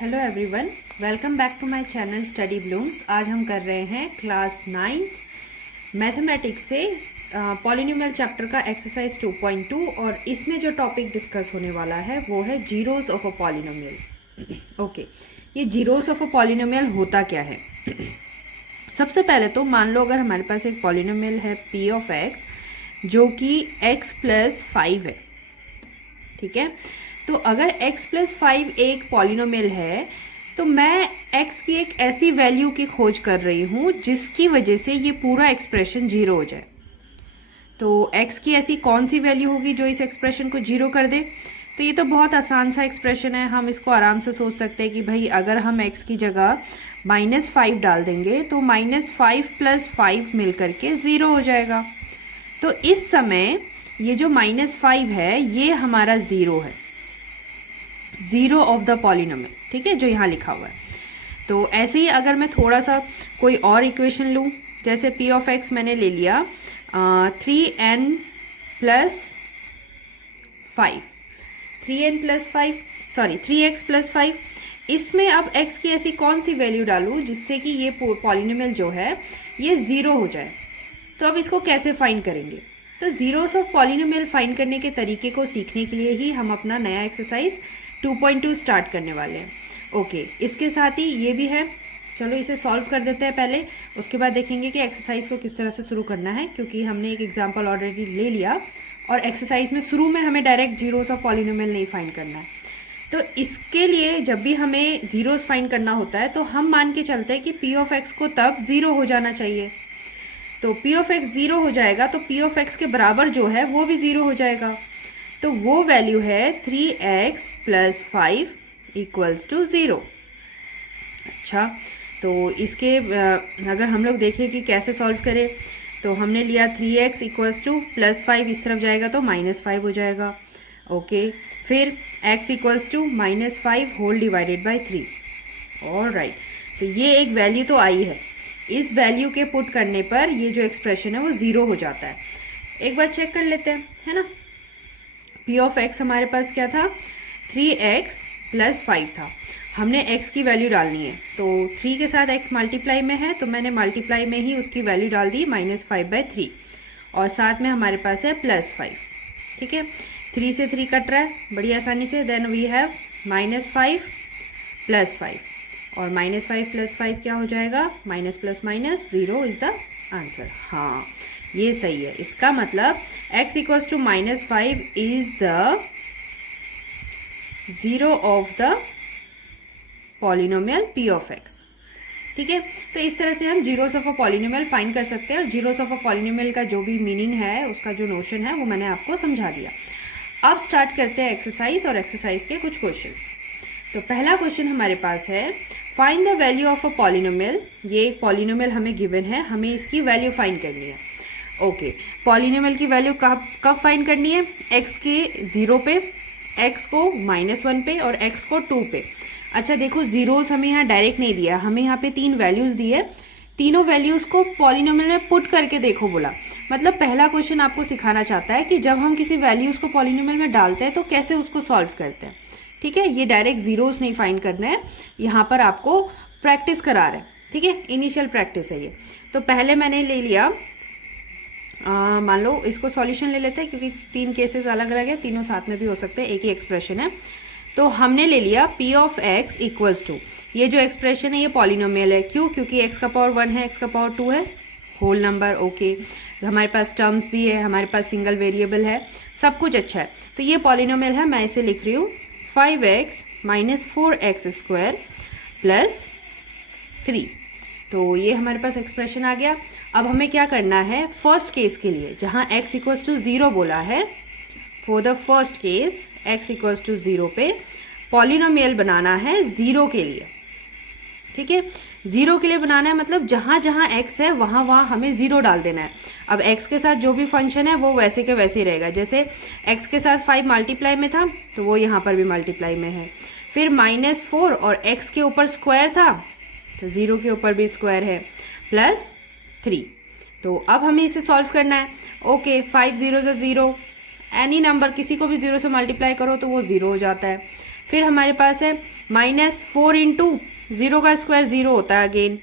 Hello everyone, welcome back to my channel Study Blooms. आज हम कर रहे हैं क्लास 9 मैथमेटिक्स से पॉलिनोमियल चैप्टर का एक्सरसाइज 2.2 और इसमें जो टॉपिक डिस्कस होने वाला है वो है zeros of a polynomial. Okay, ये जीरोस ऑफ अ पॉलिनोमियल होता क्या है? सबसे पहले तो मान लो अगर हमारे पास एक पॉलिनोमियल है p ऑफ x जो कि x प्लस 5 है, ठीक है। तो अगर x प्लस 5 एक पॉलिनोमियल है तो मैं x की एक ऐसी वैल्यू की खोज कर रही हूँ जिसकी वजह से ये पूरा एक्सप्रेशन जीरो हो जाए। तो x की ऐसी कौन सी वैल्यू होगी जो इस एक्सप्रेशन को जीरो कर दे? तो ये तो बहुत आसान सा एक्सप्रेशन है, हम इसको आराम से सोच सकते हैं कि भाई अगर हम x की जगह -5 डाल देंगे तो -5 प्लस 5 मिल करके ज़ीरो हो जाएगा। तो इस समय ये जो -5 है ये हमारा ज़ीरो है, ज़ीरो ऑफ द पॉलिनोमियल, ठीक है, जो यहाँ लिखा हुआ है। तो ऐसे ही अगर मैं थोड़ा सा कोई और इक्वेशन लूँ, जैसे p ऑफ x मैंने ले लिया 3n plus 5, 3n plus 5 sorry 3x plus 5। इसमें अब x की ऐसी कौन सी वैल्यू डालूँ जिससे कि ये पॉलिनोमियल जो है ये ज़ीरो हो जाए। तो अब इसको कैसे फाइंड करेंगे? तो जीरोस ऑफ पॉलिनोमियल फाइंड करने के तरीके को सीखने के लिए ही हम अपना नया एक्सरसाइज 2.2 स्टार्ट करने वाले हैं। ओके, इसके साथ ही ये भी है, चलो इसे सॉल्व कर देते हैं पहले, उसके बाद देखेंगे कि एक्सरसाइज को किस तरह से शुरू करना है, क्योंकि हमने एक एग्जांपल ऑलरेडी ले लिया और एक्सरसाइज में शुरू में हमें डायरेक्ट जीरोस ऑफ पॉलिनोमियल नहीं फाइंड करना है। तो इसके लिए जब भी हमें जीरोस फाइंड करना होता है तो हम मान के चलते हैं कि p ऑफ x को तब ज़ीरो हो जाना चाहिए। तो p ऑफ x ज़ीरो हो जाएगा तो p ऑफ x के बराबर जो है वो भी ज़ीरो हो जाएगा। तो वो वैल्यू है 3x plus 5 equals to zero. अच्छा, तो इसके अगर हम लोग देखें कि कैसे सॉल्व करें, तो हमने लिया 3x इक्वल्स टू प्लस 5, इस तरफ जाएगा तो -5 हो जाएगा। ओके, फिर x equals to -5 whole divided by 3। All right, तो ये एक वैल्यू तो आई है, इस वैल्यू के पुट करने पर ये जो एक्सप्रेशन है वो ज़ीरो हो जाता है। एक बार चेक कर लेते हैं, है ना। p ऑफ x हमारे पास क्या था? 3x प्लस 5 था। हमने x की वैल्यू डालनी है, तो 3 के साथ x मल्टीप्लाई में है तो मैंने मल्टीप्लाई में ही उसकी वैल्यू डाल दी -5/3 और साथ में हमारे पास है +5, ठीक है। 3 से 3 कट रहा है बड़ी आसानी से, देन वी हैव -5 प्लस 5 और -5 प्लस 5 क्या हो जाएगा? Minus plus minus zero is the answer. हाँ, ये सही है। इसका मतलब x equals to -5 is the zero of the polynomial p of x, ठीक है। तो इस तरह से हम zeros of a polynomial find कर सकते हैं और जीरोस ऑफ अ पॉलिनोमियल का जो भी मीनिंग है, उसका जो नोशन है वो मैंने आपको समझा दिया। अब स्टार्ट करते हैं एक्सरसाइज और एक्सरसाइज के कुछ क्वेश्चंस। तो पहला क्वेश्चन हमारे पास है, find the value of a polynomial. ये एक पॉलिनोमियल हमें गिवन है, हमें इसकी वैल्यू फाइंड करनी है। ओके, पॉलिनोमियल की वैल्यू कब फाइंड करनी है? x के 0 पे, x को -1 पे और x को 2 पे। अच्छा देखो, जीरोस हमें यहाँ डायरेक्ट नहीं दिया, हमें यहाँ पे 3 वैल्यूज़ दी है, तीनों वैल्यूज़ को पॉलिनोमियल में पुट करके देखो बोला। मतलब पहला क्वेश्चन आपको सिखाना चाहता है कि जब हम किसी वैल्यूज़ को पॉलिनोमियल में डालते हैं तो कैसे उसको सॉल्व करते हैं, ठीक है। ये डायरेक्ट जीरोस नहीं फाइंड करना है, यहाँ पर आपको प्रैक्टिस करा रहे हैं, ठीक है, इनिशियल प्रैक्टिस है ये। तो पहले मैंने ले लिया, मान लो इसको सॉल्यूशन ले लेते हैं क्योंकि 3 केसेस अलग अलग है, तीनों साथ में भी हो सकते हैं, एक ही एक्सप्रेशन है। तो हमने ले लिया p of x equals to, ये जो एक्सप्रेशन है ये पॉलिनोमियल है, क्यों? क्योंकि x का पावर 1 है, x का पावर 2 है, होल नंबर। ओके, हमारे पास टर्म्स भी है, हमारे पास सिंगल वेरिएबल है, सब कुछ अच्छा है। तो ये पॉलिनोमियल है, मैं इसे लिख रही हूँ 5x minus 4x square plus 3। तो ये हमारे पास एक्सप्रेशन आ गया। अब हमें क्या करना है, फर्स्ट केस के लिए जहाँ x इक्वल्स टू 0 बोला है, for the first case x equals to 0 पे पॉलिनोमियल बनाना है 0 के लिए, ठीक है। 0 के लिए बनाना है मतलब जहाँ जहाँ x है वहाँ वहाँ हमें 0 डाल देना है। अब x के साथ जो भी फंक्शन है वो वैसे के वैसे ही रहेगा, जैसे x के साथ 5 मल्टीप्लाई में था तो वो यहाँ पर भी मल्टीप्लाई में है। फिर -4 और x के ऊपर स्क्वायर था तो 0 के ऊपर भी स्क्वायर है, प्लस 3। तो अब हमें इसे सॉल्व करना है। ओके, 5 0 0, एनी नंबर किसी को भी 0 से मल्टीप्लाई करो तो वो 0 हो जाता है। फिर हमारे पास है -4 इंटू 0 का स्क्वायर 0 होता है अगेन,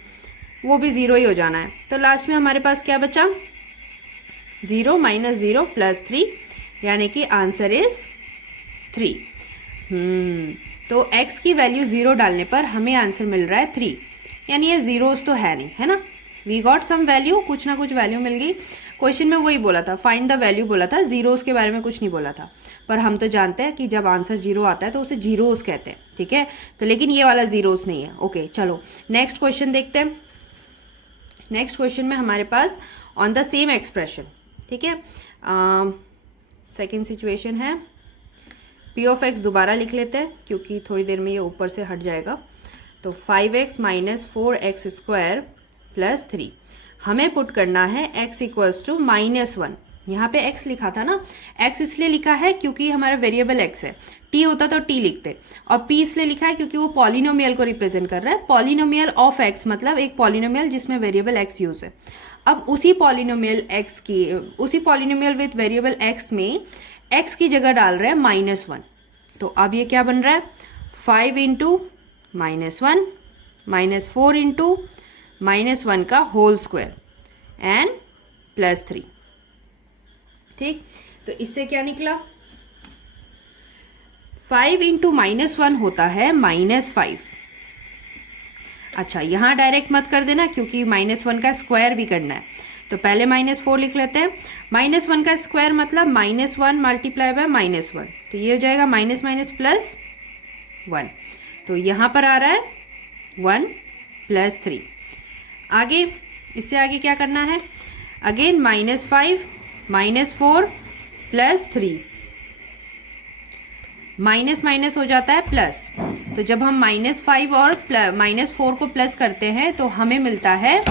वो भी 0 ही हो जाना है। तो लास्ट में हमारे पास क्या बचा, 0 - 0 + 3, यानी कि आंसर इज 3। तो x की वैल्यू 0 डालने पर हमें आंसर मिल रहा है 3, यानी ये जीरोस तो है नहीं, है ना। वी गॉट सम वैल्यू, कुछ ना कुछ वैल्यू मिल गई। क्वेश्चन में वही बोला था, फाइंड द वैल्यू बोला था, जीरोस के बारे में कुछ नहीं बोला था। पर हम तो जानते हैं कि जब आंसर 0 आता है तो उसे जीरोस कहते हैं, ठीक है। तो लेकिन ये वाला जीरोस नहीं है। ओके चलो नेक्स्ट क्वेश्चन देखते हैं। नेक्स्ट क्वेश्चन में हमारे pass on the same expression, ठीक है, सेकेंड सिचुएशन है, पी ऑफ एक्स दोबारा लिख लेते हैं क्योंकि थोड़ी देर में ये ऊपर से हट जाएगा। तो 5x - 4x स्क्वायर + 3 हमें पुट करना है x = -1। यहाँ पे x लिखा था ना, x इसलिए लिखा है क्योंकि हमारा वेरिएबल x है, t होता तो t लिखते, और p इसलिए लिखा है क्योंकि वो पॉलिनोमियल को रिप्रेजेंट कर रहा है। पॉलिनोमियल ऑफ x मतलब एक पॉलिनोमियल जिसमें वेरिएबल x यूज है। अब उसी पॉलिनोमियल विथ वेरिएबल x में x की जगह डाल रहे हैं -1। तो अब ये क्या बन रहा है, 5 इंटू -1 -4 इंटू -1 का होल स्क्वायर एंड +3। ठीक, तो इससे क्या निकला, 5 इंटू -1 होता है -5। अच्छा यहाँ डायरेक्ट मत कर देना क्योंकि -1 का स्क्वायर भी करना है, तो पहले -4 लिख लेते हैं। -1 का स्क्वायर मतलब -1 × -1, तो ये हो जाएगा -+ 1। तो यहाँ पर आ रहा है 1 + 3। आगे, इससे आगे क्या करना है, अगेन -5 -4 + 3, माइनस माइनस हो जाता है प्लस। तो जब हम -5 और -4 को प्लस करते हैं तो हमें मिलता है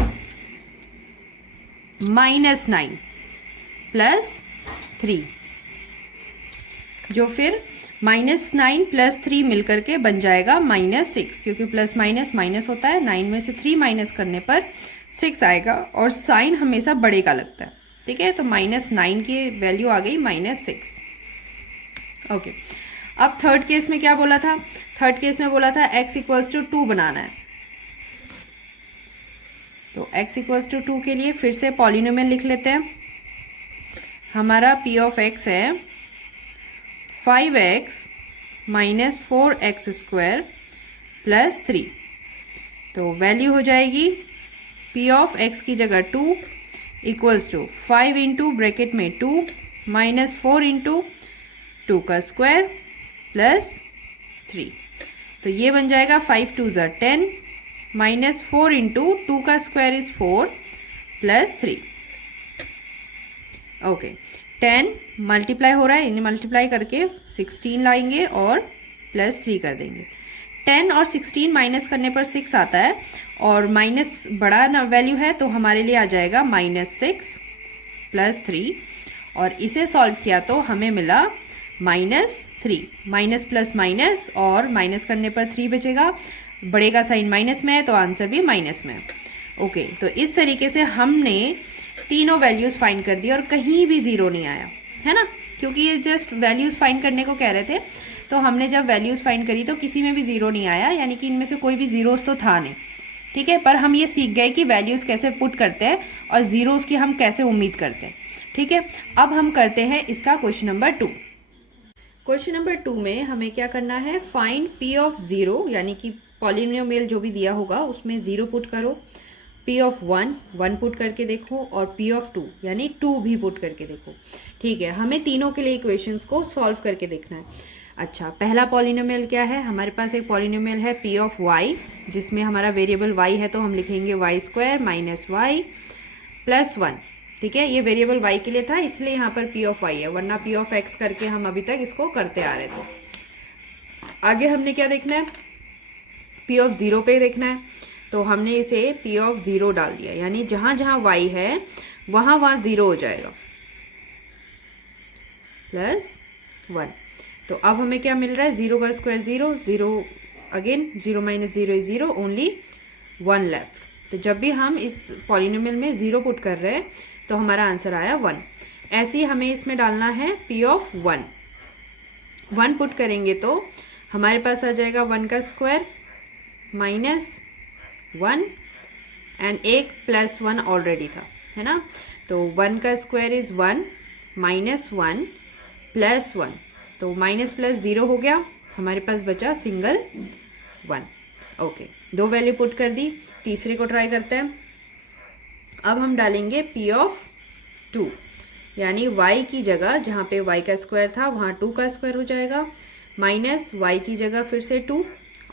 -9 + 3, जो फिर -9 + 3 मिलकर के बन जाएगा -6, क्योंकि प्लस माइनस माइनस होता है। 9 में से 3 माइनस करने पर 6 आएगा और साइन हमेशा बड़े का लगता है, ठीक है। तो -9 की वैल्यू आ गई -6। ओके, अब थर्ड केस में क्या बोला था, थर्ड केस में बोला था x = 2 बनाना है। तो x = 2 के लिए फिर से पॉलिनोमियल लिख लेते हैं। हमारा p ऑफ x है 5x - 4x स्क्वायर + 3। तो वैल्यू हो जाएगी p ऑफ x की जगह 2 = 5 इंटू ब्रैकेट में 2 - 4 इंटू 2 का स्क्वायर + 3। तो ये बन जाएगा 5 × 2 = 10 - 4 इंटू 2 का स्क्वायर इज 4 + 3। ओके, 10 मल्टीप्लाई हो रहा है, इन्हें मल्टीप्लाई करके 16 लाएंगे और +3 कर देंगे। 10 और 16 माइनस करने पर 6 आता है, और माइनस बड़ा ना वैल्यू है तो हमारे लिए आ जाएगा -6 + 3। और इसे सॉल्व किया तो हमें मिला -3, माइनस प्लस माइनस, और माइनस करने पर 3 बचेगा। बड़े का साइन माइनस में है तो आंसर भी माइनस में है। ओके, तो इस तरीके से हमने तीनों वैल्यूज़ फाइंड कर दी और कहीं भी ज़ीरो नहीं आया, है ना, क्योंकि ये जस्ट वैल्यूज़ फाइंड करने को कह रहे थे। तो हमने जब वैल्यूज़ फाइंड करी तो किसी में भी ज़ीरो नहीं आया, यानी कि इनमें से कोई भी ज़ीरोज़ तो था नहीं, ठीक है। पर हम ये सीख गए कि वैल्यूज़ कैसे पुट करते हैं और ज़ीरोज़ की हम कैसे उम्मीद करते हैं, ठीक है। अब हम करते हैं इसका क्वेश्चन नंबर 2। क्वेश्चन नंबर 2 में हमें क्या करना है, फाइंड p ऑफ 0, यानी कि पॉलिनोमियल जो भी दिया होगा उसमें 0 पुट करो, p ऑफ 1 पुट करके देखो, और p ऑफ 2 यानी 2 भी पुट करके देखो, ठीक है। हमें तीनों के लिए इक्वेशंस को सॉल्व करके देखना है। अच्छा, पहला पॉलिनोमियल क्या है, हमारे पास एक पॉलिनोमियल है p ऑफ y, जिसमें हमारा वेरिएबल y है तो हम लिखेंगे y² - y + 1, ठीक है। ये वेरिएबल y के लिए था इसलिए यहाँ पर p ऑफ y है, वरना p ऑफ x करके हम अभी तक इसको करते आ रहे थे। आगे हमने क्या देखना है, p ऑफ 0 पे देखना है। तो हमने इसे p ऑफ 0 डाल दिया, यानी जहाँ जहाँ y है वहाँ वहाँ 0 हो जाएगा, +1। तो अब हमें क्या मिल रहा है, 0 का square 0, 0 again, 0 - 0 is 0, only 1 left. तो जब भी हम इस पॉलिनोमियल में 0 पुट कर रहे हैं तो हमारा आंसर आया 1। ऐसे ही हमें इसमें डालना है p ऑफ 1 पुट करेंगे तो हमारे पास आ जाएगा 1 का स्क्वायर माइनस 1 एंड एक प्लस 1 ऑलरेडी था, है ना। तो 1 का स्क्वायर इज 1 माइनस 1 प्लस 1, तो माइनस प्लस 0 हो गया, हमारे पास बचा सिंगल 1। ओके, 2 वैल्यू पुट कर दी। तीसरे को ट्राई करते हैं। अब हम डालेंगे p ऑफ 2, यानी y की जगह जहाँ पे y का स्क्वायर था वहाँ 2 का स्क्वायर हो जाएगा, माइनस y की जगह फिर से 2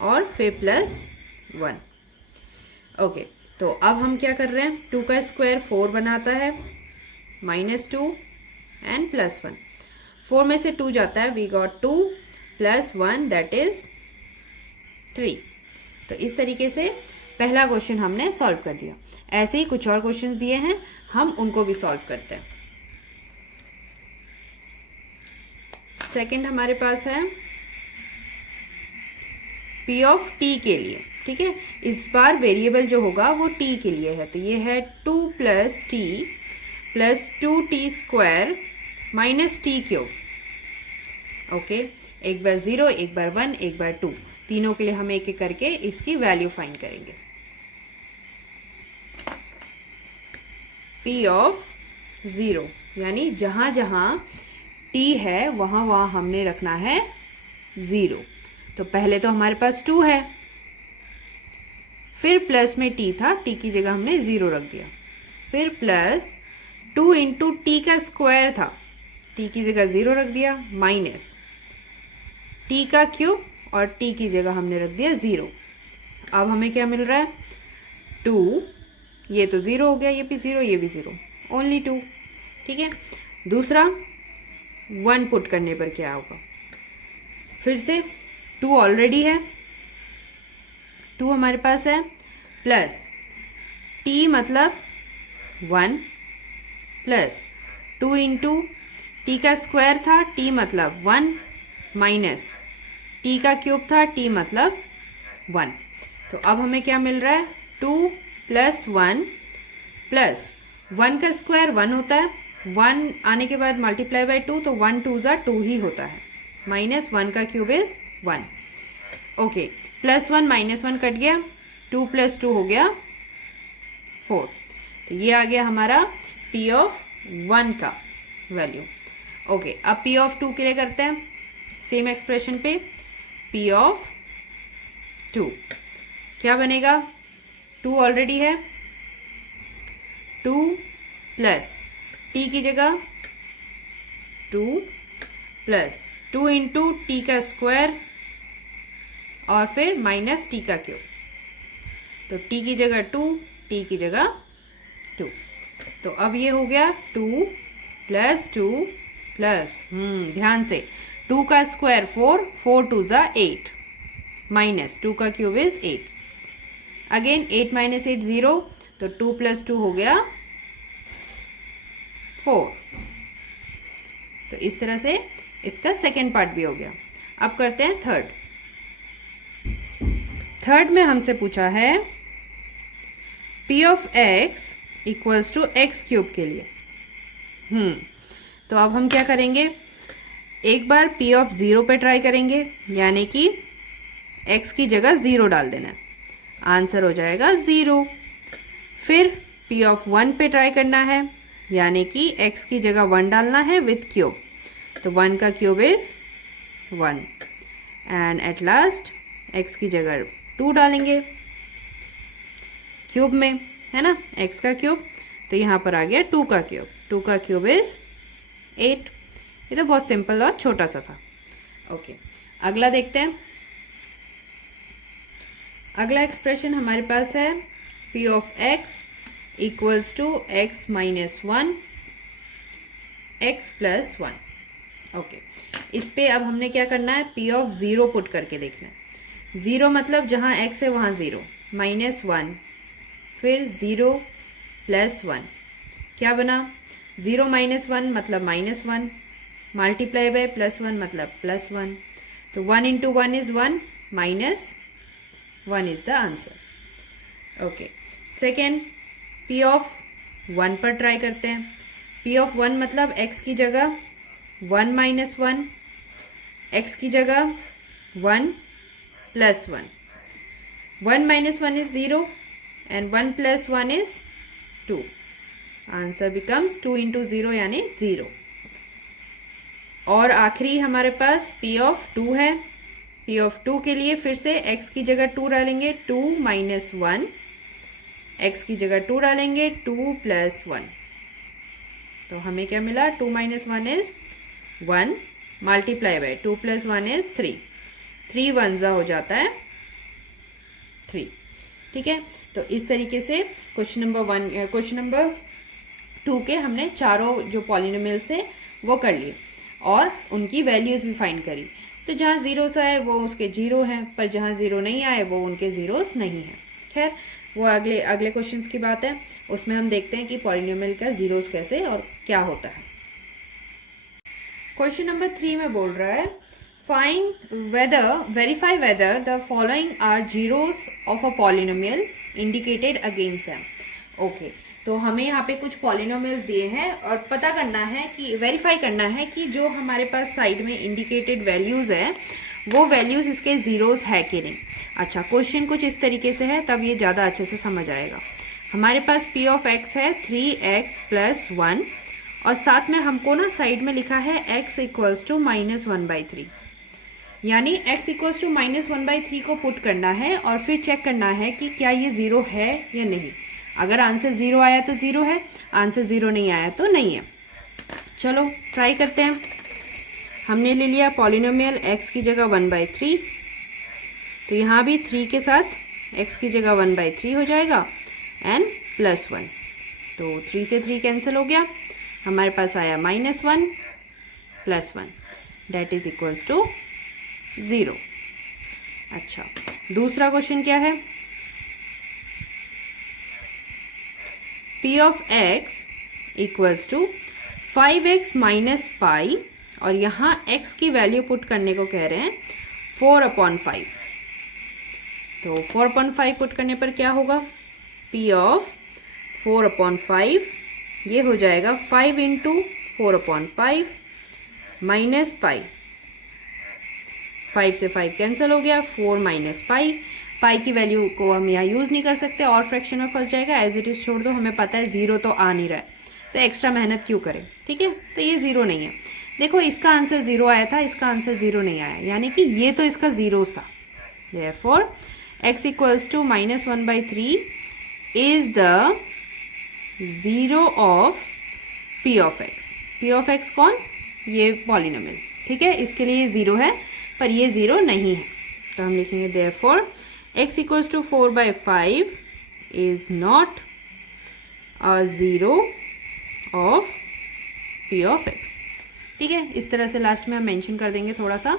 और फिर प्लस 1। ओके, तो अब हम क्या कर रहे हैं, 2 का स्क्वायर 4 बनाता है, माइनस 2 एंड प्लस 1। 4 में से 2 जाता है, we got 2 plus 1 that is 3। तो इस तरीके से पहला क्वेश्चन हमने सॉल्व कर दिया। ऐसे ही कुछ और क्वेश्चंस दिए हैं, हम उनको भी सॉल्व करते हैं। सेकंड हमारे पास है p ऑफ t के लिए, ठीक है। इस बार वेरिएबल जो होगा वो t के लिए है, तो ये है 2 plus T plus 2t square minus T cube. Okay, एक बार 0, एक बार 1, एक बार 2, तीनों के लिए हम एक एक करके इसकी वैल्यू फाइंड करेंगे। p ऑफ 0 यानी जहाँ जहाँ t है वहाँ वहाँ हमने रखना है 0। तो पहले तो हमारे पास 2 है, फिर प्लस में t था, t की जगह हमने 0 रख दिया, फिर प्लस 2 इंटू टी का स्क्वायर था, t की जगह 0 रख दिया, माइनस t का क्यूब और t की जगह हमने रख दिया 0। अब हमें क्या मिल रहा है, 2, ये तो 0 हो गया, ये भी 0, ये भी 0, ओनली 2, ठीक है। दूसरा 1 पुट करने पर क्या होगा, फिर से 2 ऑलरेडी है, 2 हमारे पास है, प्लस t मतलब 1 प्लस 2 इंटू टी का स्क्वायर था, t मतलब 1 माइनस t का क्यूब था, t मतलब 1। तो अब हमें क्या मिल रहा है, 2 प्लस 1 प्लस 1 का स्क्वायर 1 होता है, 1 आने के बाद मल्टीप्लाई बाय 2, तो 1 2 ज़ा 2 ही होता है, माइनस 1 का cube is 1। Okay, plus 1 minus 1 cut गया, 2 प्लस 2 हो गया 4। तो ये आ गया हमारा p ऑफ 1 का वैल्यू। ओके, अब p ऑफ 2 के लिए करते हैं सेम एक्सप्रेशन पे, p ऑफ 2 क्या बनेगा, 2 ऑलरेडी है, 2 प्लस t की जगह 2 प्लस 2 इंटू टी का स्क्वायर और फिर माइनस टी का क्यूब, तो t की जगह 2, t की जगह 2। तो अब ये हो गया 2 प्लस 2 प्लस ध्यान से 2 का स्क्वायर 4, 4 2 ज़ा 8, माइनस 2 का क्यूब इज 8, अगेन 8 माइनस 8 0, तो 2 प्लस 2 हो गया 4। तो इस तरह से इसका सेकेंड पार्ट भी हो गया। अब करते हैं थर्ड में हमसे पूछा है p of x equals to x cube के लिए। तो अब हम क्या करेंगे, एक बार p ऑफ 0 पे ट्राई करेंगे, यानी कि x की जगह 0 डाल देना है, आंसर हो जाएगा 0। फिर p ऑफ 1 पे ट्राई करना है, यानी कि x की जगह 1 डालना है विथ क्यूब, तो 1 का cube is 1 and at last x की जगह 2 डालेंगे क्यूब में, है ना, x का क्यूब, तो यहाँ पर आ गया 2 का क्यूब, 2 का क्यूब इज 8। ये तो बहुत सिंपल और छोटा सा था। ओके, अगला देखते हैं। अगला एक्सप्रेशन हमारे पास है p of x equals to x minus 1 x plus 1। Okay, इस पे अब हमने क्या करना है, p ऑफ 0 पुट करके देखना है। 0 मतलब जहाँ x है वहाँ 0, माइनस 1, फिर 0 प्लस 1, क्या बना, 0 माइनस 1 मतलब माइनस 1, मल्टीप्लाई बाय प्लस 1 मतलब प्लस 1, तो 1 into 1 is 1, minus 1 is the answer. Okay, second p of 1 पर ट्राई करते हैं। p ऑफ 1 मतलब x की जगह 1 माइनस 1, x की जगह 1 plus 1. 1 minus 1 is 0 and 1 plus 1 is 2. Answer becomes 2 into 0 यानी 0. और आखिरी हमारे पास P of 2 है. P of 2 के लिए फिर से x की जगह 2 डालेंगे, 2 minus 1. x की जगह 2 डालेंगे, 2 plus 1. तो हमें क्या मिला? 2 minus 1 is 1 multiply by 2 plus 1 is 3. 3 1 हो जाता है 3. ठीक है, तो इस तरीके से क्वेश्चन नंबर 2 के हमने चारों जो पॉलिनोमियल्स थे वो कर लिए और उनकी वैल्यूज़ भी फाइंड करी. तो जहाँ ज़ीरोस आए वो उसके ज़ीरो हैं, पर जहाँ ज़ीरो नहीं आए वो उनके ज़ीरोस नहीं हैं. खैर वो अगले क्वेश्चंस की बात है, उसमें हम देखते हैं कि पॉलिनोमियल का ज़ीरोस कैसे और क्या होता है. क्वेश्चन नंबर 3 में बोल रहा है verify whether the following are zeros of a polynomial indicated against them. Okay, तो हमें यहाँ पे कुछ पॉलिनोमियल्स दिए हैं और पता करना है कि वेरीफाई करना है कि जो हमारे पास साइड में इंडिकेटेड वैल्यूज़ है वो वैल्यूज़ इसके ज़ीरोस है कि नहीं. अच्छा, क्वेश्चन कुछ इस तरीके से है, तब ये ज़्यादा अच्छे से समझ आएगा. हमारे पास P of x है 3x plus 1 और साथ में हमको ना साइड में लिखा है x इक्वल्स टू -1/3. यानी x इक्वल्स टू -1/3 को पुट करना है और फिर चेक करना है कि क्या ये ज़ीरो है या नहीं. अगर आंसर ज़ीरो आया तो ज़ीरो है, आंसर ज़ीरो नहीं आया तो नहीं है. चलो ट्राई करते हैं. हमने ले लिया पॉलिनोमियल x की जगह 1/3, तो यहाँ भी 3 के साथ x की जगह 1/3 हो जाएगा एंड +1. तो 3 से 3 कैंसिल हो गया, हमारे पास आया -1 +1 डेट इज इक्वल्स टू 0. अच्छा, दूसरा क्वेश्चन क्या है? P of x equals to 5x minus pi और यहाँ x की वैल्यू पुट करने को कह रहे हैं 4/5. तो 4/5 पुट करने पर क्या होगा? P of 4/5 ये हो जाएगा 5 इंटू 4/5 माइनस पाई. 5 से 5 कैंसिल हो गया, 4 माइनस पाई. पाई की वैल्यू को हम यहाँ यूज़ नहीं कर सकते और फ्रैक्शन में फंस जाएगा. एज इट इज़ छोड़ दो, हमें पता है ज़ीरो तो आ नहीं रहा है, तो एक्स्ट्रा मेहनत क्यों करें. ठीक है, तो ये ज़ीरो नहीं है. देखो इसका आंसर ज़ीरो आया था, इसका आंसर ज़ीरो नहीं आया, यानी कि ये तो इसका ज़ीरोस था. Therefore x equals to -1/3 is the zero of P of x. P of x कौन? ये पॉलिनोमियल. ठीक है, इसके लिए ये ज़ीरो है पर ये ज़ीरो नहीं है, तो हम लिखेंगे therefore x equals to 4/5 is not a zero of P of x. ठीक है, इस तरह से लास्ट में हम मेंशन कर देंगे थोड़ा सा,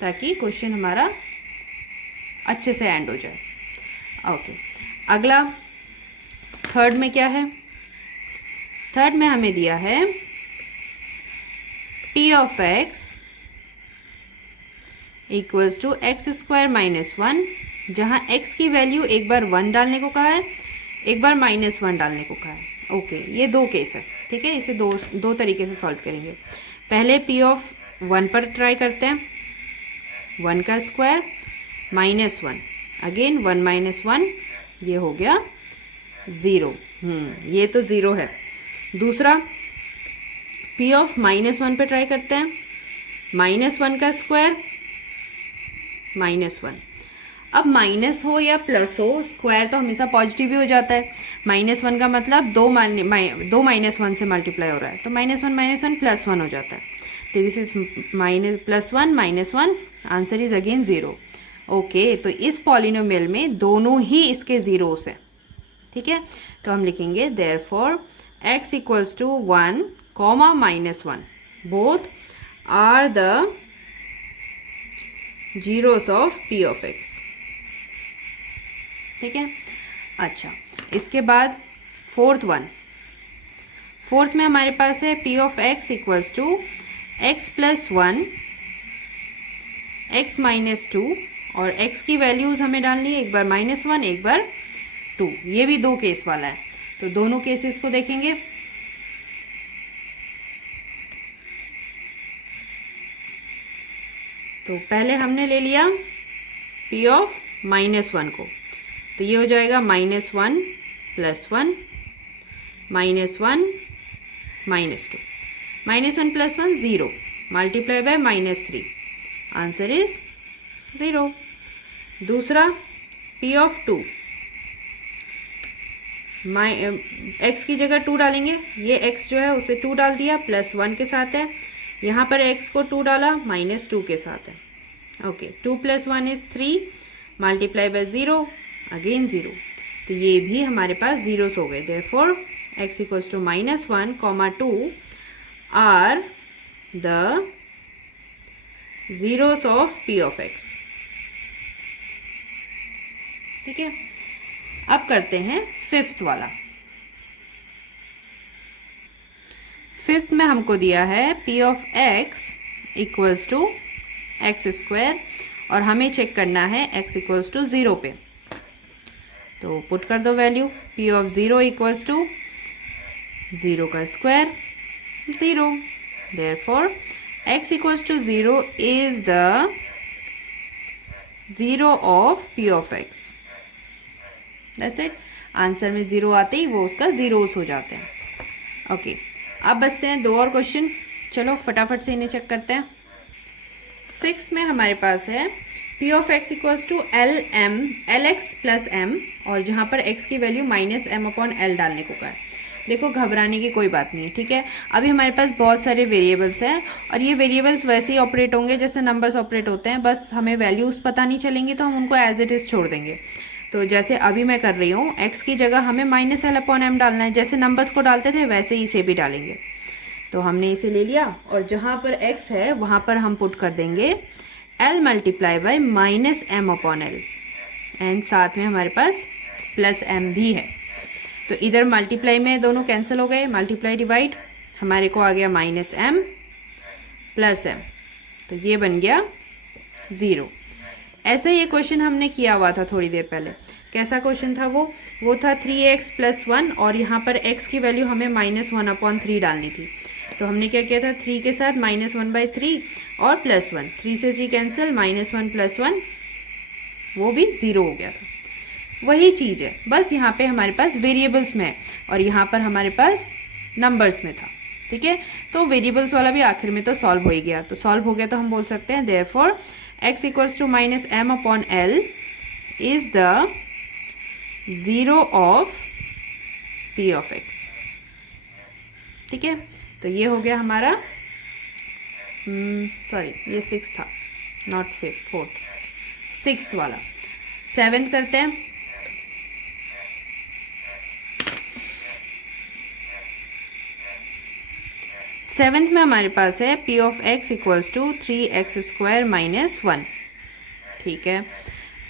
ताकि क्वेश्चन हमारा अच्छे से एंड हो जाए. ओके, अगला थर्ड में क्या है? थर्ड में हमें दिया है P of x equals to x² - 1, जहाँ x की वैल्यू एक बार 1 डालने को कहा है, एक बार -1 डालने को कहा है. ओके, ये दो केस है. ठीक है, इसे दो तरीके से सॉल्व करेंगे. पहले P of 1 पर ट्राई करते हैं. 1 का स्क्वायर -1, अगेन 1 - 1, ये हो गया 0. ये तो 0 है. दूसरा P of -1 पे ट्राई करते हैं. -1 का स्क्वायर -1. अब माइनस हो या प्लस हो, स्क्वायर तो हमेशा पॉजिटिव ही हो जाता है. -1 का मतलब दो -1 से मल्टीप्लाई हो रहा है, तो -1 +1 हो जाता है. तो this is +1 -1, answer is again 0. Okay, तो इस पॉलिनोमियल में दोनों ही इसके ज़ीरोस हैं. ठीक है, तो हम लिखेंगे therefore x equals to 1, -1 both are the zeros of P of x. ठीक है. अच्छा, इसके बाद फोर्थ में हमारे पास है P of x equals to x + 1 x - 2 और x की वैल्यूज़ हमें डालनी है, एक बार -1 एक बार 2. ये भी दो केस वाला है, तो दोनों केसेस को देखेंगे. तो तो पहले हमने ले लिया p ऑफ -1 को, तो ये हो जाएगा -1 + 1 -1 -2 -1 + 1 0 मल्टीप्लाई बाय -3, आंसर इज 0। दूसरा p ऑफ 2, x की जगह 2 डालेंगे, ये x जो है उसे 2 डाल दिया, +1 के साथ है, यहाँ पर x को 2 डाला, -2 के साथ है। Okay, 2 + 1 is 3 multiply by 0 again 0, तो ये भी हमारे पास जीरोस हो गए। देयरफॉर x = -1, 2 are the zeros of p of x। ठीक है, अब करते हैं फिफ्थ वाला। फिफ्थ में हमको दिया है p ऑफ x = x² और हमें चेक करना है x = 0 पे, तो पुट कर दो वैल्यू। p ऑफ 0 = 0 का square 0, therefore x = 0 is the 0 of p of x। That's it, answer में 0 आते ही वो उसका जीरोस हो जाते हैं। ओके, अब बचते हैं 2 और क्वेश्चन, चलो फटाफट से इन्हें चेक करते हैं। 6th में हमारे पास है p of x = lx + m और जहाँ पर x की वैल्यू -m/l डालने को कहा है। देखो, घबराने की कोई बात नहीं है, ठीक है। अभी हमारे पास बहुत सारे वेरिएबल्स हैं और ये वेरिएबल्स वैसे ही ऑपरेट होंगे जैसे नंबर्स ऑपरेट होते हैं, बस हमें वैल्यूज़ पता नहीं चलेंगी तो हम उनको एज इट इज़ छोड़ देंगे। तो जैसे अभी मैं कर रही हूँ, x की जगह हमें -l/m डालना है, जैसे नंबर्स को डालते थे वैसे ही इसे भी डालेंगे। तो हमने इसे ले लिया और जहाँ पर x है वहाँ पर हम पुट कर देंगे l multiply by -m/l and साथ में हमारे पास +m भी है, तो इधर मल्टीप्लाई में दोनों कैंसिल हो गए, मल्टीप्लाई डिवाइड, हमारे को आ गया -m + m, तो ये बन गया 0। ऐसा ही ये क्वेश्चन हमने किया हुआ था थोड़ी देर पहले। कैसा क्वेश्चन था वो था 3x + 1 और यहाँ पर x की वैल्यू हमें -1/3 डालनी थी। तो हमने क्या किया था, 3 के साथ -1/3 और +1, 3 से 3 कैंसिल, -1 + 1 वो भी 0 हो गया था। वही चीज़ है, बस यहाँ पे हमारे पास वेरिएबल्स में है और यहाँ पर हमारे पास नंबर्स में था। ठीक है, तो वेरिएबल्स वाला भी आखिर में तो सॉल्व हो ही गया, तो सॉल्व हो गया तो हम बोल सकते हैं therefore x = -m/l is the 0 of p of x। ठीक है, तो ये हो गया हमारा, सॉरी ये 6 था, नॉट 4th, 6th वाला। 7th करते हैं। सेवेंथ में हमारे पास है p ऑफ x = 3x² - 1। ठीक है,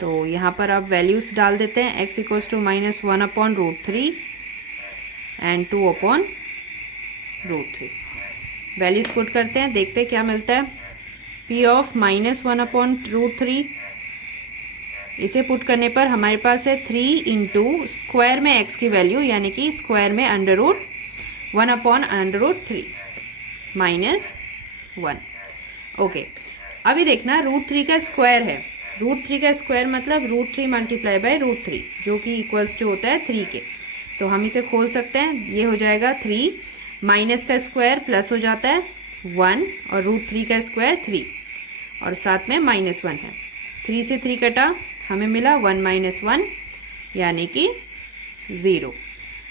तो यहाँ पर अब वैल्यूज डाल देते हैं। x = -1/√3 and 2/√3। वैल्यूज पुट करते हैं, देखते हैं क्या मिलता है। p ऑफ -1/√3, इसे पुट करने पर हमारे पास है 3 × स्क्वायर में x की वैल्यू, यानी कि स्क्वायर में √1/√3 -1। ओके, अभी देखना √3 का स्क्वायर है, √3 का स्क्वायर मतलब √3 मल्टीप्लाई बाय √3 जो कि इक्वल्स टू होता है 3 के। तो हम इसे खोल सकते हैं, ये हो जाएगा 3, माइनस का स्क्वायर प्लस हो जाता है 1 और √3 का स्क्वायर 3 और साथ में -1 है। 3 से 3 कटा, हमें मिला 1 - 1 यानी कि 0।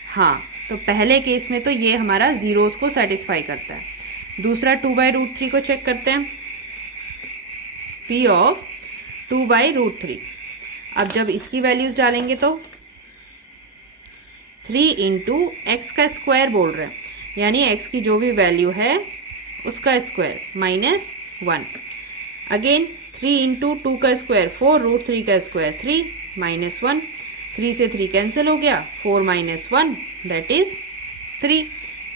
हाँ, तो पहले केस में तो ये हमारा जीरोस को सेटिस्फाई करता है। दूसरा 2/√3 को चेक करते हैं। p ऑफ 2/√3, अब जब इसकी वैल्यूज डालेंगे तो 3 × x का स्क्वायर बोल रहे हैं, यानी x की जो भी वैल्यू है उसका स्क्वायर -1। अगेन 3 × 2 का स्क्वायर 4, √3 का स्क्वायर 3 -1, 3 से 3 कैंसिल हो गया, 4 - 1 दैट इज 3।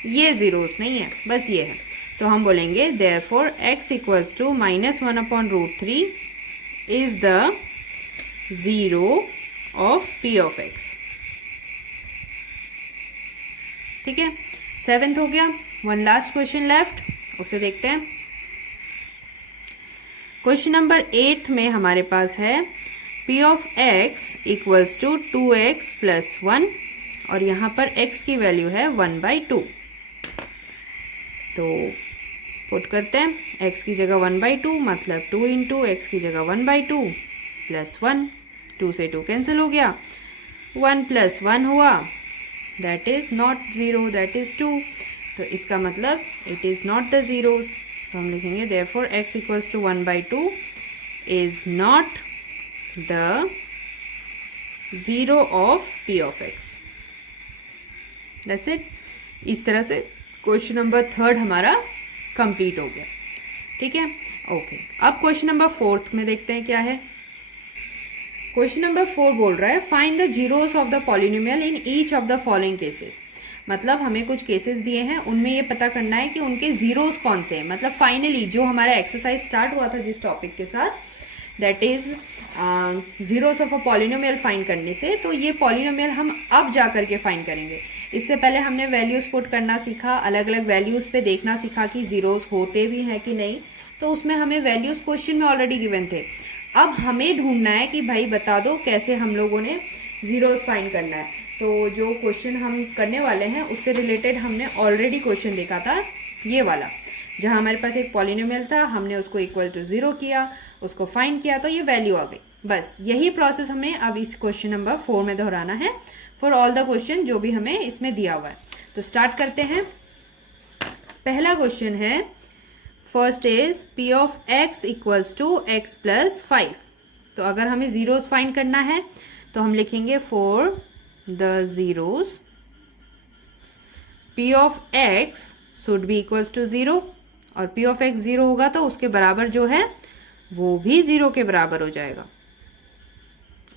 ये जीरोस नहीं है, बस ये है। तो हम बोलेंगे therefore x = -1/√3 is the 0 of p of x। ठीक है, 7th हो गया। 1 लास्ट क्वेश्चन लेफ्ट, उसे देखते हैं। क्वेश्चन नंबर 8 में हमारे पास है p of x equals to 2x plus 1 और यहाँ पर x की वैल्यू है 1/2। तो पुट करते हैं, x की जगह 1/2 मतलब 2 इंटू एक्स की जगह 1/2 प्लस 1, 2 से 2 कैंसिल हो गया, 1 प्लस 1 हुआ, that is not 0, that is 2। तो इसका मतलब it is not the zeros, तो हम लिखेंगे therefore x equals to 1/2 is not the zero of p of x। That's it. इस तरह से क्वेश्चन नंबर 3 हमारा कंप्लीट हो गया। ठीक है, ओके। अब क्वेश्चन नंबर 4 में देखते हैं क्या है। क्वेश्चन नंबर 4 बोल रहा है find the zeros of the polynomial in each of the following cases. मतलब हमें कुछ केसेस दिए हैं, उनमें ये पता करना है कि उनके जीरोस कौन से हैं। मतलब फाइनली जो हमारा एक्सरसाइज स्टार्ट हुआ था जिस टॉपिक के साथ, that is zeros of a polynomial find करने से, तो ये पॉलिनोमियल हम अब जा करके फाइंड करेंगे। इससे पहले हमने वैल्यूज पुट करना सीखा, अलग अलग वैल्यूज पे देखना सीखा कि जीरोस होते भी हैं कि नहीं, तो उसमें हमें वैल्यूज क्वेश्चन में ऑलरेडी गिवन थे। अब हमें ढूंढना है कि भाई बता दो कैसे हम लोगों ने जीरोस फाइंड करना है। तो जो क्वेश्चन हम करने वाले हैं उससे रिलेटेड हमने ऑलरेडी क्वेश्चन देखा था, ये वाला, जहाँ हमारे पास एक पॉलिनोमियल था, हमने उसको इक्वल टू 0 किया, उसको फाइंड किया तो ये वैल्यू आ गई। बस यही प्रोसेस हमें अब इस क्वेश्चन नंबर 4 में दोहराना है फॉर ऑल द क्वेश्चन जो भी हमें इसमें दिया हुआ है। तो स्टार्ट करते हैं। पहला क्वेश्चन है, first is p of x equals to x plus 5। तो अगर हमें जीरोस फाइंड करना है तो हम लिखेंगे for the zeros p of x should be equals to 0 और p ऑफ x 0 होगा तो उसके बराबर जो है वो भी 0 के बराबर हो जाएगा।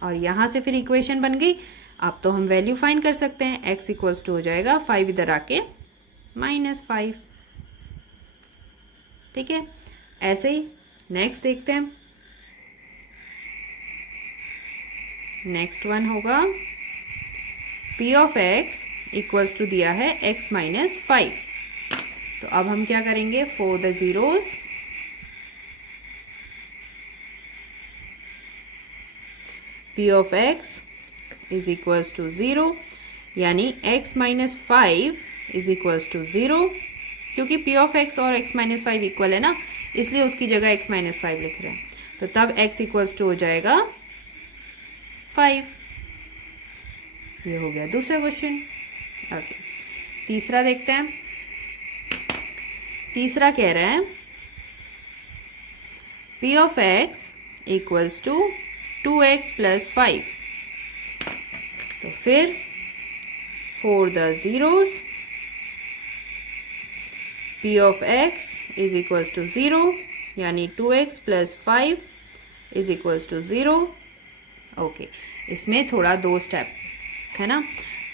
और यहाँ से फिर इक्वेशन बन गई। अब तो हम वैल्यू फाइंड कर सकते हैं, x इक्वल्स टू हो जाएगा 5 इधर आके -5। ठीक है, ऐसे ही नेक्स्ट देखते हैं। नेक्स्ट वन होगा p of x equals to दिया है x माइनस 5। तो अब हम क्या करेंगे, for the zeros p of x is equals to 0, यानी x minus 5 is equals to 0। क्योंकि p ऑफ x और x माइनस 5 इक्वल है ना, इसलिए उसकी जगह x माइनस 5 लिख रहे हैं। तो तब x इक्वल्स टू हो जाएगा 5। ये हो गया दूसरा क्वेश्चन। ओके, तीसरा देखते हैं। तीसरा कह रहा है p of x equals to 2x plus 5। तो फिर for the zeros p of x is equals to 0, यानी 2x plus 5 is equals to 0। Okay, इसमें थोड़ा 2 स्टेप है ना।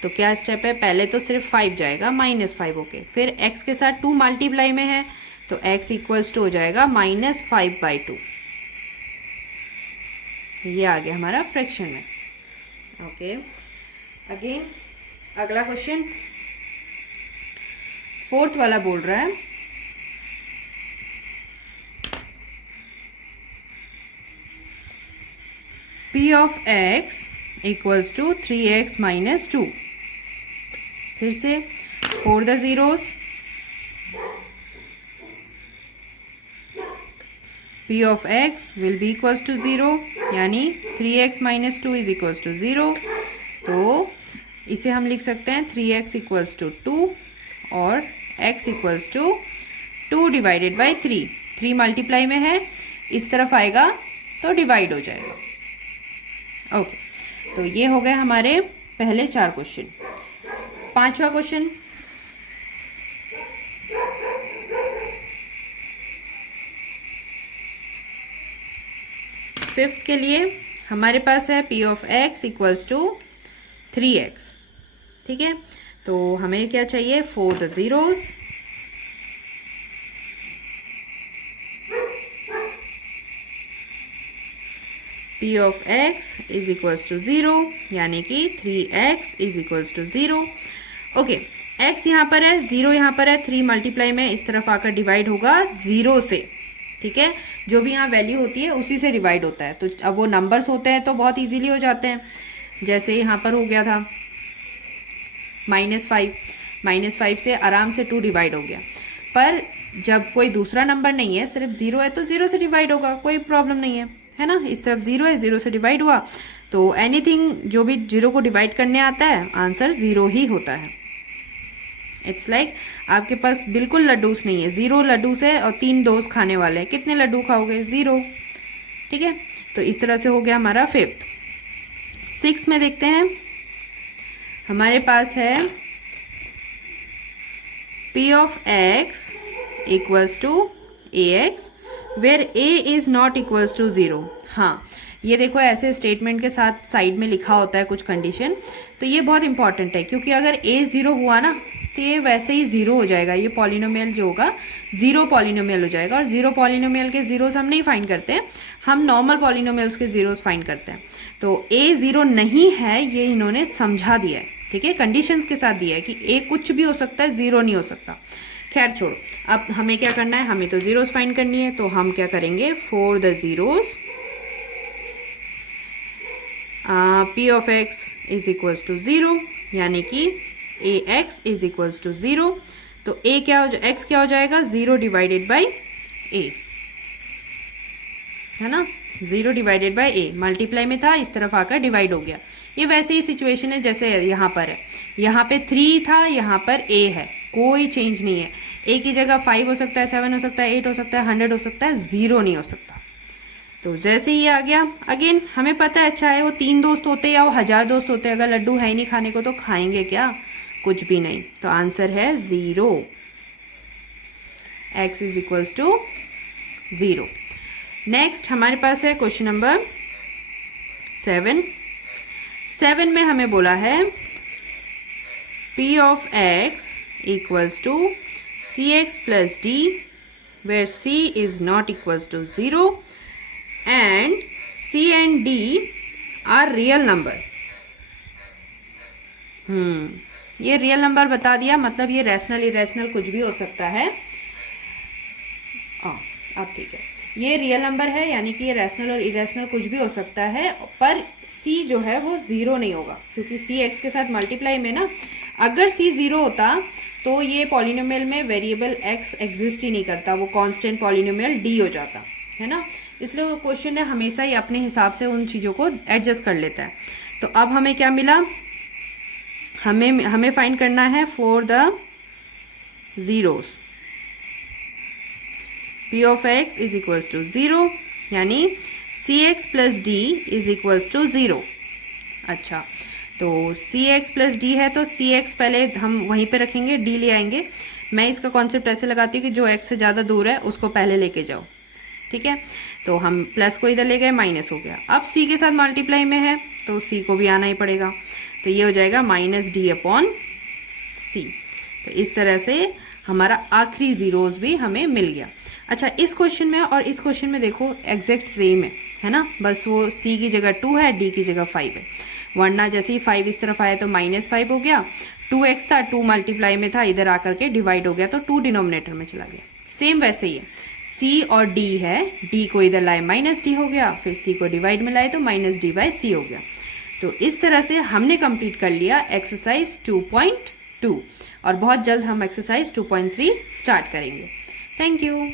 तो क्या स्टेप है, पहले तो सिर्फ 5 जाएगा -5 होके, फिर x के साथ 2 मल्टीप्लाई में है तो x इक्वल्स टू हो जाएगा -5/2। ये आ गया हमारा फ्रैक्शन में। ओके, अगेन अगला क्वेश्चन फोर्थ वाला बोल रहा है p of x equals to 3x minus 2। फिर से for the zeros p of x will be equals to 0, यानी 3x minus 2 is equals to 0। तो इसे हम लिख सकते हैं 3x इक्वल्स टू 2 और x equals to 2 divided by 3। 3 multiply में है, इस तरफ आएगा तो डिवाइड हो जाएगा। ओके, तो ये हो गए हमारे पहले 4 क्वेश्चन। पांचवा क्वेश्चन, फिफ्थ के लिए हमारे पास है p of x equals to 3x। ठीक है, तो हमें क्या चाहिए, for the zeros p of x is equals to 0, यानी कि 3x is equals to 0। Okay, x यहाँ पर है, 0 यहाँ पर है, 3 मल्टीप्लाई में इस तरफ आकर डिवाइड होगा 0 से। ठीक है, जो भी यहाँ वैल्यू होती है उसी से डिवाइड होता है। तो अब वो नंबर्स होते हैं तो बहुत इजीली हो जाते हैं। जैसे यहाँ पर हो गया था -5 से आराम से 2 डिवाइड हो गया। पर जब कोई दूसरा नंबर नहीं है, सिर्फ 0 है, तो 0 से डिवाइड होगा, कोई प्रॉब्लम नहीं है ना। इस तरफ 0 है, 0 से डिवाइड हुआ, तो एनीथिंग जो भी 0 को डिवाइड करने आता है आंसर 0 ही होता है। इट्स लाइक आपके पास बिल्कुल लड्डूस नहीं है, 0 लड्डूस है और 3 दोस्त खाने वाले हैं, कितने लड्डू खाओगे? 0। ठीक है, तो इस तरह से हो गया हमारा 5th। 6 में देखते हैं, हमारे पास है P of x equals to ax where a is not equals to 0। हाँ, ये देखो ऐसे स्टेटमेंट के साथ साइड में लिखा होता है कुछ कंडीशन, तो ये बहुत इंपॉर्टेंट है, क्योंकि अगर a 0 हुआ ना तो ये वैसे ही 0 हो जाएगा। ये पॉलिनोमियल जो होगा 0 पॉलिनोमियल हो जाएगा। और 0 पॉलिनोमियल के जीरोस हम नहीं फाइंड करते हैं, हम नॉर्मल पॉलिनोमियल्स के जीरोस फाइंड करते हैं। तो a 0 नहीं है, ये इन्होंने समझा दिया है। ठीक है, कंडीशंस के साथ दिया है कि a कुछ भी हो सकता है, 0 नहीं हो सकता। खैर छोड़ो, अब हमें क्या करना है, हमें तो जीरोस फाइंड करनी है। तो हम क्या करेंगे, for the zeros P of x is equals to 0, यानी कि ax इज इक्वल्स टू 0। तो a क्या हो x क्या हो जाएगा, 0 डिवाइडेड बाई a, है ना। 0 डिवाइडेड बाई a, मल्टीप्लाई में था, इस तरफ आकर डिवाइड हो गया। ये वैसे ही सिचुएशन है जैसे यहाँ पर है, यहाँ पे 3 था, यहाँ पर a है, कोई चेंज नहीं है। a की जगह 5 हो सकता है, 7 हो सकता है, 8 हो सकता है, 100 हो सकता है, 0 नहीं हो सकता। तो जैसे ही आ गया, अगेन हमें पता है, अच्छा है वो 3 दोस्त होते या वो 1000 दोस्त होते, अगर लड्डू है ही नहीं खाने को तो खाएंगे क्या, कुछ भी नहीं। तो आंसर है 0, x is equals to 0। Next हमारे पास है क्वेश्चन नंबर 7 में हमें बोला है P of x equals to cx plus d where c is not equals to 0 and c and d are real number। ये रियल नंबर बता दिया, मतलब ये रैशनल इरेशनल कुछ भी हो सकता है। अब ठीक है, ये रियल नंबर है, यानी कि ये रैशनल और इरेशनल कुछ भी हो सकता है, पर c जो है वो 0 नहीं होगा, क्योंकि c x के साथ मल्टीप्लाई में ना, अगर c 0 होता तो ये पॉलिनोमियल में वेरिएबल x एग्जिस्ट ही नहीं करता, वो कांस्टेंट पॉलिनोमियल d हो जाता है ना। इसलिए वो क्वेश्चन ने हमेशा ही अपने हिसाब से उन चीज़ों को एडजस्ट कर लेता है। तो अब हमें क्या मिला, हमें फाइंड करना है for the zeros P of x is equals to 0, यानी cx plus d is equals to 0। अच्छा, तो cx प्लस d है तो cx पहले हम वहीं पे रखेंगे, d ले आएंगे। मैं इसका कॉन्सेप्ट ऐसे लगाती हूँ कि जो x से ज़्यादा दूर है उसको पहले लेके जाओ। ठीक है, तो हम प्लस को इधर ले गए, माइनस हो गया। अब c के साथ मल्टीप्लाई में है तो c को भी आना ही पड़ेगा, तो ये हो जाएगा -d अपॉन c। तो इस तरह से हमारा आखिरी जीरोस भी हमें मिल गया। अच्छा, इस क्वेश्चन में और इस क्वेश्चन में देखो एग्जैक्ट सेम है ना, बस वो c की जगह 2 है, d की जगह 5 है। वरना जैसे ही 5 इस तरफ आया तो -5 हो गया, 2x था, 2 मल्टीप्लाई में था, इधर आकर के डिवाइड हो गया तो 2 डिनोमिनेटर में चला गया। सेम वैसे ही है, c और d है, d को इधर लाए -d हो गया, फिर c को डिवाइड में लाए तो -d/c हो गया। तो इस तरह से हमने कंप्लीट कर लिया एक्सरसाइज 2.2 और बहुत जल्द हम एक्सरसाइज 2.3 स्टार्ट करेंगे। Thank you.